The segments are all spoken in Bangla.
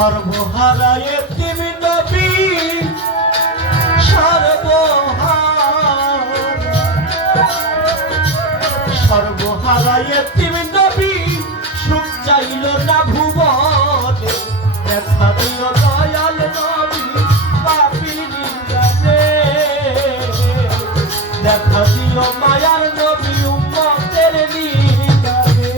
সর্বহারা এতিম নবী সর্বহারা এতিম নবী সুখ চাইল না ভুবনে দেখা দিও দয়াল নবী পাপীর নিদানে দেখা দিও মায়ার নবী উম্মতের নিদানে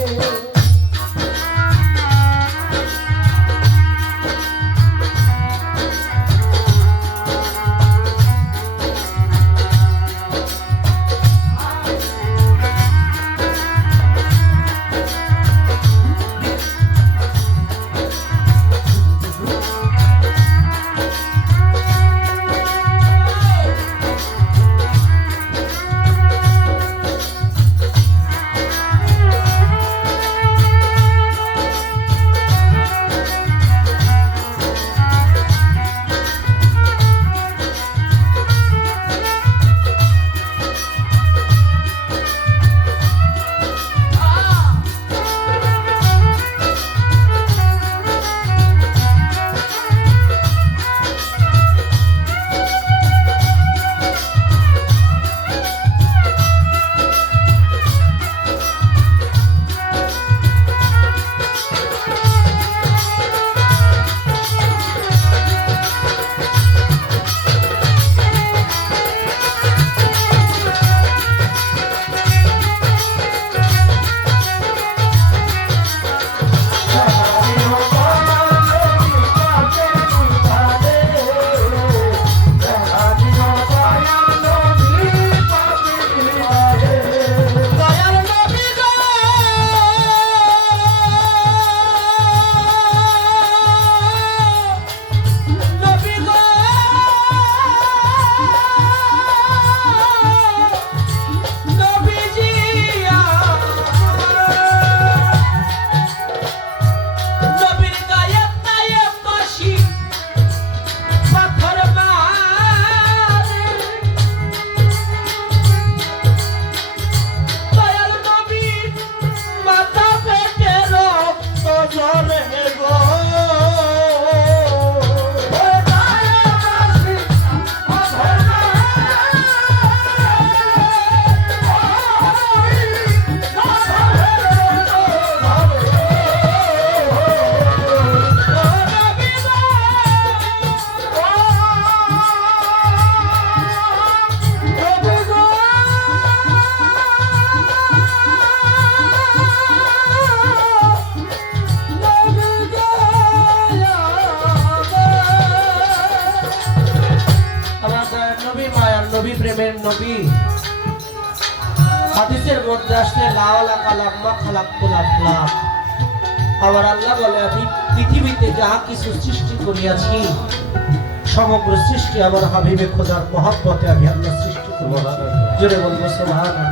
প্রেমের নবী হাদিসের মধ্যে আসলে আমার আল্লাহ বলে আমি পৃথিবীতে যাহা কিছু সৃষ্টি করিয়াছি সমগ্র সৃষ্টি আমার হাবিবে খোদার মহব্বতে আমি আল্লাহ সৃষ্টি করিয়াছি জোরে বলবো সুবহানাল্লাহ।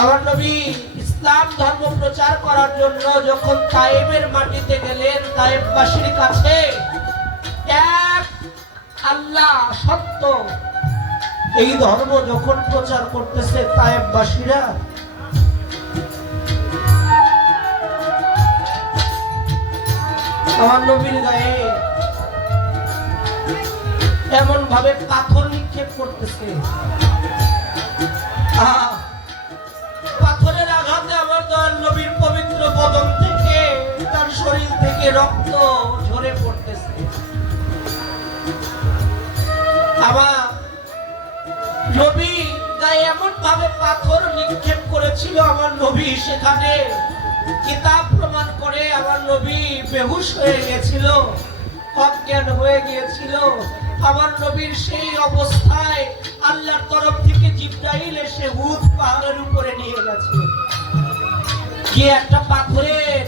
আমার নবী ইসলাম ধর্ম প্রচার করার জন্য যখন তায়েফের মাটিতে গেলেন, তায়েফবাসীর কাছে এক আল্লাহ সত্য এই ধর্ম যখন প্রচার করতেছে তায়েফবাসীরা, আমার নবীর গায়ে এমন ভাবে পাথর নিক্ষেপ করতেছে, পাথরের আঘাতে আমার দয়াল নবীর পবিত্র বদন থেকে তার শরীর থেকে রক্ত ঝরে পড়তেছে। আমার নবী গায়ে এমন ভাবে পাথর নিক্ষেপ করেছিল, আমার নবী সেখানে কিতাব প্রমাণ করে আমার নবী বেহুশ হয়ে গিয়েছিল, অজ্ঞান হয়ে গিয়েছিল। আমার নবীর সেই অবস্থায় আল্লাহর তরফ থেকে জিবরাইল এসে হুদ পাহাড়ের উপরে নিয়ে গেছে, গিয়ে একটা পাথরের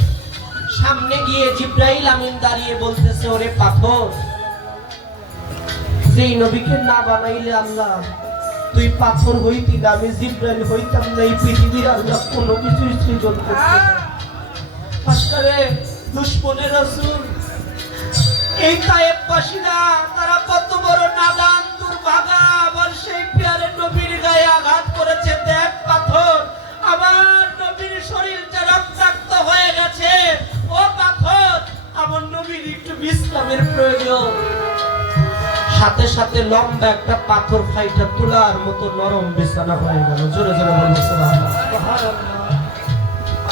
সামনে গিয়ে জিবরাইল আমিন দাঁড়িয়ে বলতেছে, ওরে পাথর, যেই নবীকে না বানাইলে আল্লাহ তুই পাথর হইতি না, আমি জিবরাইল হইতাম না, এই পৃথিবীর আল্লাহ কোনো কিছুই সৃজন করতে না। আজকালে দুশমনের রাসূল এই তায়েফবাসীরা তারা কত বড় নাদান দুর্ভাগা, আবার সেই প্রিয়ারে নবীর গায়ে আঘাত করেছে। দেখ পাথর, আমার নবীর শরীরটা রক্তাক্ত হয়ে গেছে, ও পাথর নবীর একটু বিশ্রামের প্রয়োজন। সাথে সাথে লম্বা একটা পাথর ফাইটা তোলার মতো নরম বিছানা হয়ে গেল। জোরে জোরে বলুন সুবহানাল্লাহ।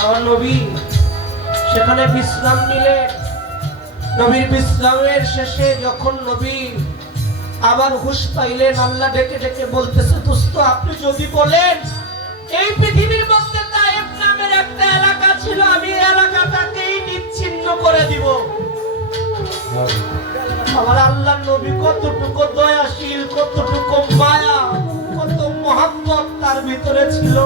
আমার নবী সেখানে বিশ্রাম নিলেন। নবীর বিশ্রামের শেষে যখন নবী আবার হুঁশ পাইলেন, আল্লাহ ডেকে ডেকে বলতেছে, দোস্ত আপনি যদি বলেন এই পৃথিবীর মধ্যে তায়েফ নামের একটা এলাকা ছিল, আমি এই এলাকাটাকেই নিচ্ছিন্ন করে দিব। আমার আল্লাহর নবী কতটুকু দয়াশীল, কতটুকু মায়া, কত মহব্বত তার ভিতরে ছিল।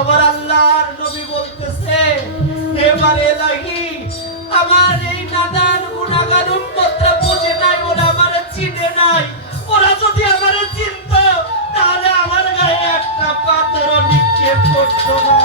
আমার আল্লাহর নবী বলতেছে, এবার এলাহি আমার এই নাদান গুনাহগার উম্মতরা বুঝে নাই, ওরা আমারে চিনে নাই। ওরা যদি আমারে চিনতো তাহলে আমার গায়ে একটা পাথরও নিক্ষেপ করতো না।